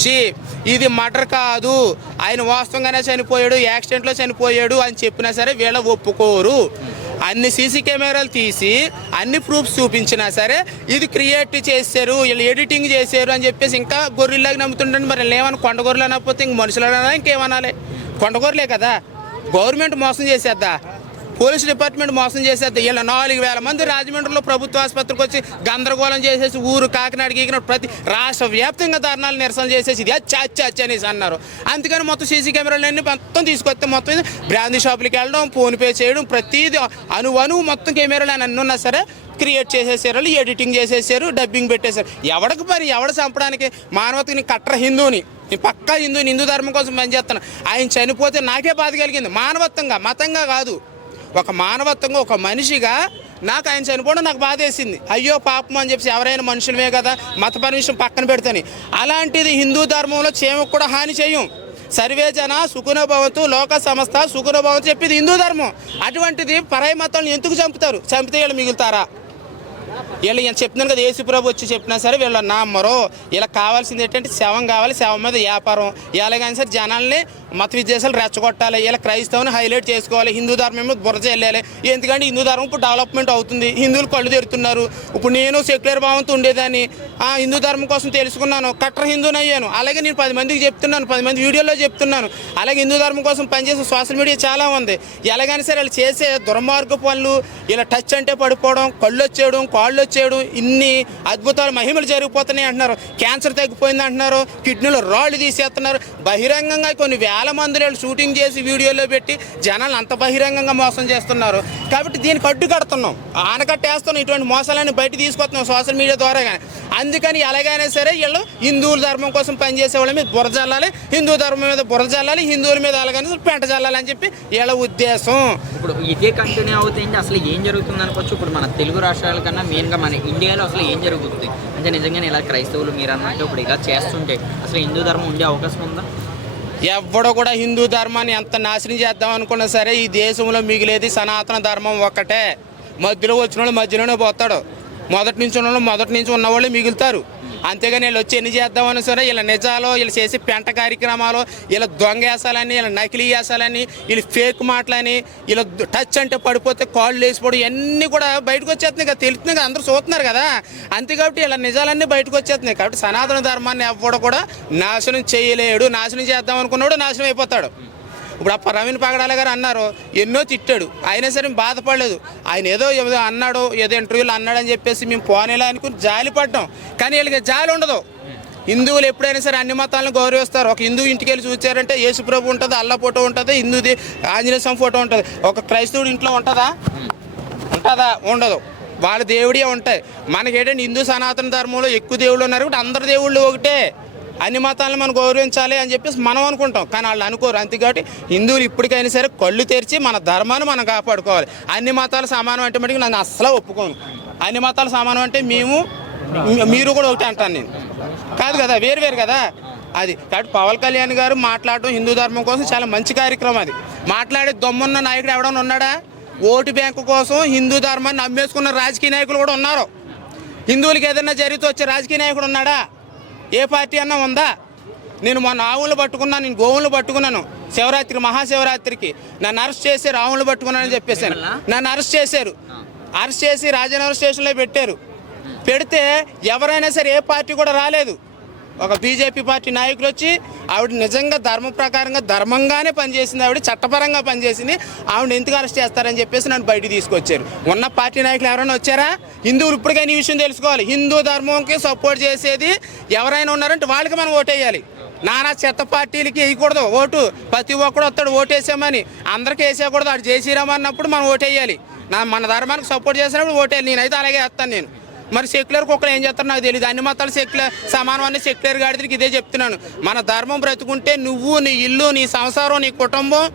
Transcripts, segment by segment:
వచ్చి ఇది మర్డర్ కాదు. ఆయన వాస్తవంగానే చనిపోయాడు యాక్సిడెంట్లో చనిపోయాడు అని చెప్పినా సరే వీళ్ళ ఒప్పుకోరు. అన్ని సీసీ కెమెరాలు తీసి అన్ని ప్రూఫ్స్ చూపించినా సరే ఇది క్రియేట్ చేశారు వీళ్ళు ఎడిటింగ్ చేశారు అని చెప్పేసి ఇంకా గొర్రెలాగా నమ్ముతుండండి మరి ఏమన్నా కొండ గొర్రెలు అనకపోతే ఇంక మనుషులు అనాలా? ఇంకేమనాలి? కొండగొర్రెలే కదా? గవర్నమెంట్ మోసం చేసేద్దా? పోలీస్ డిపార్ట్మెంట్ మోసం చేసేది. వీళ్ళ నాలుగు వేల మంది రాజమండ్రిలో ప్రభుత్వ ఆసుపత్రికి వచ్చి గందరగోళం చేసేసి ఊరు కాకినాడ గీకిన ప్రతి రాష్ట్ర వ్యాప్తంగా ధర్నాలు నిరసన చేసేసి ఇది అచ్చ అచ్చ అచ్చ అనేసి అన్నారు. అందుకని మొత్తం సీసీ కెమెరాలన్నీ మొత్తం తీసుకొస్తే మొత్తం ఇది బ్రాందీ షాపులకి వెళ్ళడం ఫోన్పే చేయడం ప్రతిదీ అను మొత్తం కెమెరాలు అని అన్నీ ఉన్నా సరే క్రియేట్ చేసేసారు ఎడిటింగ్ చేసేసారు డబ్బింగ్ పెట్టేశారు. ఎవడికి పని ఎవడ చంపడానికి? మానవతని కట్ర హిందూని నేను పక్కా హిందూని హిందూ ధర్మం కోసం పనిచేస్తాను. ఆయన చనిపోతే నాకే బాధ కలిగింది. మానవత్వంగా మతంగా కాదు. ఒక మానవత్వంగా ఒక మనిషిగా నాకు ఆయన చనిపోవడం నాకు బాధేసింది. అయ్యో పాపం అని చెప్పి ఎవరైనా మనుషులమే కదా మతపర విషయం పక్కన పెడతాని. అలాంటిది హిందూ ధర్మంలో చేమకు కూడా హాని చేయం. సర్వే జన సుఖనుభవంతు లోక సంస్థ సుఖనుభవం చెప్పేది హిందూ ధర్మం. అటువంటిది పరాయి మతాలను ఎందుకు చంపుతారు? చంపితే వీళ్ళు మిగులుతారా? వీళ్ళు నేను చెప్తున్నాను కదా ఏసు ప్రభు వచ్చి చెప్పినా సరే వీళ్ళు నమ్మరు. వీళ్ళకి కావాల్సింది ఏంటంటే శవం కావాలి శవం మీద వ్యాపారం. ఎలాగైనా సరే జనాల్ని మత విద్వేషాలు రెచ్చగొట్టాలి. ఇలా క్రైస్తవుని హైలైట్ చేసుకోవాలి. హిందూ ధర్మం మీద బురద వెళ్ళాలి ఎందుకంటే హిందూ ధర్మం ఇప్పుడు డెవలప్మెంట్ అవుతుంది. హిందువులు కళ్ళు తెరుతున్నారు. ఇప్పుడు నేను సెక్యులర్ భావంతో ఉండేదాన్ని. ఆ హిందూ ధర్మం కోసం తెలుసుకున్నాను. కట్టర్ హిందూని అయ్యాను. అలాగే నేను పది మందికి చెప్తున్నాను. పది మంది వీడియోలో చెప్తున్నాను. అలాగే హిందూ ధర్మం కోసం పనిచేసే సోషల్ మీడియా చాలా ఉంది. ఎలాగైనా సరే వాళ్ళు చేసే దుర్మార్గ పనులు ఇలా టచ్ అంటే పడిపోవడం కళ్ళు వచ్చేయడం కాళ్ళు వచ్చేయడం ఇన్ని అద్భుతాలు మహిమలు జరిగిపోతున్నాయి అంటున్నారు. క్యాన్సర్ తగ్గిపోయింది అంటున్నారు. కిడ్నీలో రాళ్ళు తీసేస్తున్నారు. బహిరంగంగా కొన్ని వ్యా మంది వాళ్ళు షూటింగ్ చేసి వీడియోలో పెట్టి జనాలు అంత బహిరంగంగా మోసం చేస్తున్నారు. కాబట్టి దీనికి అడ్డు కడుతున్నాం. ఆనకట్టేస్తున్నాం ఇటువంటి మోసాలని బయట తీసుకొస్తున్నాం సోషల్ మీడియా ద్వారా కానీ అందుకని ఎలాగైనా సరే వీళ్ళు హిందువుల ధర్మం కోసం పనిచేసే వాళ్ళ మీద బుర్ర చల్లాలి హిందూ ధర్మం మీద బుర్ర చల్లాలి హిందువుల మీద అలాగని పెంట చల్లాలి అని చెప్పి వీళ్ళ ఉద్దేశం. ఇప్పుడు ఇదే కంటిన్యూ అవుతుంది అసలు ఏం జరుగుతుంది అనుకోవచ్చు? ఇప్పుడు మన తెలుగు రాష్ట్రాల కన్నా మెయిన్గా మన ఇండియాలో అసలు ఏం జరుగుతుంది? అంటే నిజంగానే ఇలా క్రైస్తవులు మీరు అన్నట్టు ఇప్పుడు ఇలా చేస్తుంటే అసలు హిందూ ధర్మం ఉండే అవకాశం ఉందా? ఎవడో కూడా హిందూ ధర్మాన్ని ఎంత నాశనం చేద్దాం అనుకున్నా సరే ఈ దేశంలో మిగిలేది సనాతన ధర్మం ఒక్కటే. మధ్యలో వచ్చిన వాళ్ళు మధ్యలోనే పోతాడు. మొదటి నుంచి ఉన్న మొదటి నుంచి ఉన్నవాళ్ళు మిగులుతారు. అంతేగాని వీళ్ళు వచ్చి ఎన్ని చేద్దామని సరే వీళ్ళ నిజాలు వీళ్ళు చేసే పెంట కార్యక్రమాలు వీళ్ళ దొంగ వేసాలని వీళ్ళ నకిలీ వేసాలని వీళ్ళు ఫేక్ మాటలని వీళ్ళ టచ్ అంటే పడిపోతే కాళ్ళు వేసిపోవడం ఇవన్నీ కూడా బయటకు వచ్చేస్తున్నాయి కదా తెలుస్తుంది కదా అందరూ చూస్తున్నారు కదా. అంతే కాబట్టి ఇలా నిజాలన్నీ బయటకు వచ్చేస్తున్నాయి. కాబట్టి సనాతన ధర్మాన్ని ఎవ్వడు కూడా నాశనం చేయలేడు. నాశనం చేద్దాం అనుకున్నాడు నాశనం అయిపోతాడు. ఇప్పుడు ఆ ప్రవీణ్ పగడాల గారు అన్నారు ఎన్నో తిట్టాడు. అయినా సరే బాధపడలేదు. ఆయన ఏదో ఏదో అన్నాడు ఏదో ఇంటర్వ్యూలో అన్నాడని చెప్పేసి మేము పోనేలా అనుకుని జాలి పడ్డాం. కానీ వీళ్ళకి జాలి ఉండదు. హిందువులు ఎప్పుడైనా సరే అన్ని మతాలను గౌరవిస్తారు. ఒక హిందూ ఇంటికి వెళ్ళి చూచారంటే యేసుప్రభు ఉంటుంది అల్లా ఫోటో ఉంటుంది హిందూది ఆంజనేయ స్వామి ఫోటో ఉంటుంది. ఒక క్రైస్తవుడు ఇంట్లో ఉంటుందా? ఉంటుందా? ఉండదు. వాళ్ళ దేవుడే ఉంటాయి మనకేంటంటే హిందూ సనాతన ధర్మంలో ఎక్కువ దేవుళ్ళు ఉన్నారు కాబట్టి అందరి దేవుళ్ళు ఒకటే. అన్ని మతాలను మనం గౌరవించాలి అని చెప్పేసి మనం అనుకుంటాం. కానీ వాళ్ళు అనుకోరు. అంతేకాబట్టి హిందువులు ఇప్పటికైనా సరే కళ్ళు తెరిచి మన ధర్మాన్ని మనం కాపాడుకోవాలి. అన్ని మతాలు సమానం అంటే మటుకు నన్ను అస్సలు ఒప్పుకోను. అన్ని మతాలు సమానం అంటే మేము మీరు కూడా ఒకటి అంటాను నేను. కాదు కదా వేరు వేరు కదా. అది కాబట్టి పవన్ కళ్యాణ్ గారు మాట్లాడడం హిందూ ధర్మం కోసం చాలా మంచి కార్యక్రమం అది. మాట్లాడే దమ్మున్న నాయకుడు ఎవడన్నా ఉన్నాడా? ఓటు బ్యాంకు కోసం హిందూ ధర్మాన్ని నమ్మేసుకున్న రాజకీయ నాయకులు కూడా ఉన్నారు. హిందువులకి ఏదైనా జరిగితే వచ్చే రాజకీయ నాయకుడు ఉన్నాడా? ఏ పార్టీ అన్నా ఉందా? నేను మొన్న ఆవులు పట్టుకున్నాను నేను గోవులు పట్టుకున్నాను. శివరాత్రి మహాశివరాత్రికి. నన్ను అరెస్ట్ చేసి ఆవులు పట్టుకున్నానని చెప్పేశాను. నన్ను అరెస్ట్ చేశారు. అరెస్ట్ చేసి రాజనగర్ స్టేషన్లో పెట్టారు. పెడితే ఎవరైనా సరే ఏ పార్టీ కూడా రాలేదు. ఒక బీజేపీ పార్టీ నాయకులు వచ్చి ఆవిడ నిజంగా ధర్మ ప్రకారంగా ధర్మంగానే పనిచేసింది ఆవిడ చట్టపరంగా పనిచేసింది ఆవిడ ఎందుకు అరెస్ట్ చేస్తారని చెప్పేసి నన్ను బయట తీసుకొచ్చారు. ఉన్న పార్టీ నాయకులు ఎవరైనా వచ్చారా? హిందువులు ఇప్పటికైనా ఈ విషయం తెలుసుకోవాలి. హిందూ ధర్మంకి సపోర్ట్ చేసేది ఎవరైనా ఉన్నారంటే వాళ్ళకి మనం ఓటేయాలి. నానా చెత్త పార్టీలకి వేయకూడదు ఓటు. ప్రతి ఒక్కడు వస్తాడు ఓటేసామని. అందరికీ వేసేయకూడదు అటు చేసిరామన్నప్పుడు అన్నప్పుడు మనం ఓటేయాలి. నా మన ధర్మానికి సపోర్ట్ చేసినప్పుడు ఓటేయాలి నేనైతే అలాగే వేస్తాను నేను. మరి సెక్యులర్ కుక్కలు ఏం చేస్తారు నాకు తెలియదు అన్ని మతాలు సెక్యులర్ సమానం సెక్యులర్ గాడిదరికి ఇదే చెప్తున్నాను. మన ధర్మం బ్రతుకుంటే నువ్వు నీ ఇల్లు నీ సంసారం నీ కుటుంబం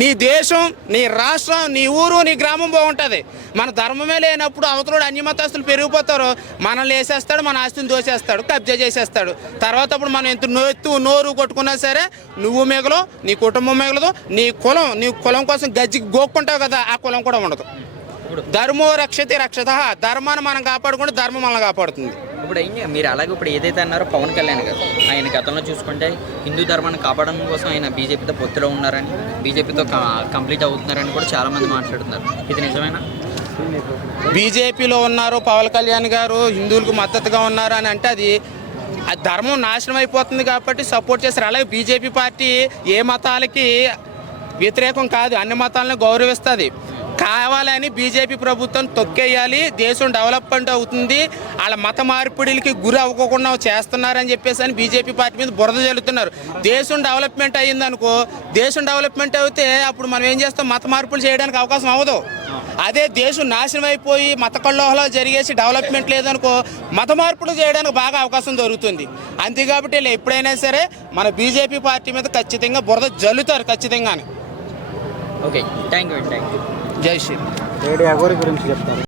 నీ దేశం నీ రాష్ట్రం నీ ఊరు నీ గ్రామం బాగుంటుంది. మన ధర్మమే లేనప్పుడు అవతలోడు అన్ని మతస్థులు పెరిగిపోతారు. మనల్ని వేసేస్తాడు మన ఆస్తిని దోసేస్తాడు కబ్జా చేసేస్తాడు. తర్వాత అప్పుడు మనం ఎంత నోత్తు నోరు కొట్టుకున్నా సరే నువ్వు మిగలవు నీ కుటుంబం మిగలదు నీ కులం నీ కులం కోసం గజ్జి గోక్కుంటావు కదా ఆ కులం కూడా ఉండదు. ధర్మో రక్షతే రక్షత. ధర్మాన్ని మనం కాపాడుకుంటే ధర్మం మనల్ని కాపాడుతుంది. ఇప్పుడు చే- మీరు అలాగే ఇప్పుడు ఏదైతే అన్నారో పవన్ కళ్యాణ్ గారు ఆయన గతంలో చూసుకుంటే హిందూ ధర్మాన్ని కాపాడడం కోసం ఆయన బీజేపీతో పొత్తులో ఉన్నారని బీజేపీతో కంప్లీట్ అవుతున్నారని కూడా చాలా మంది మాట్లాడుతున్నారు. ఇది నిజమేనా? బీజేపీలో ఉన్నారు పవన్ కళ్యాణ్ గారు హిందువులకు మద్దతుగా ఉన్నారు అని అంటే అది ఆ ధర్మం నాశనం అయిపోతుంది కాబట్టి సపోర్ట్ చేస్తారు. అలాగే బీజేపీ పార్టీ ఏ మతాలకి వ్యతిరేకం కాదు అన్ని మతాలను గౌరవిస్తుంది. కావాలని బీజేపీ ప్రభుత్వం తొక్కేయాలి దేశం డెవలప్మెంట్ అవుతుంది వాళ్ళ మత మార్పిడిలకి గురి అవ్వకుండా చేస్తున్నారని చెప్పేసి అని బీజేపీ పార్టీ మీద బురద జల్లుతున్నారు. దేశం డెవలప్మెంట్ అయ్యిందనుకో దేశం డెవలప్మెంట్ అయితే అప్పుడు మనం ఏం చేస్తాం? మత మార్పులు చేయడానికి అవకాశం అవ్వదు. అదే దేశం నాశనం అయిపోయి మత కల్లోహలో జరిగేసి డెవలప్మెంట్ లేదనుకో మత మార్పులు చేయడానికి బాగా అవకాశం దొరుకుతుంది. అంతే కాబట్టి వీళ్ళు ఎప్పుడైనా సరే మన బీజేపీ పార్టీ మీద ఖచ్చితంగా బురద జల్లుతారు ఖచ్చితంగానే. Okay thank you thank you Jai Shri ఏడు అగోరి గురించి చెప్తారు.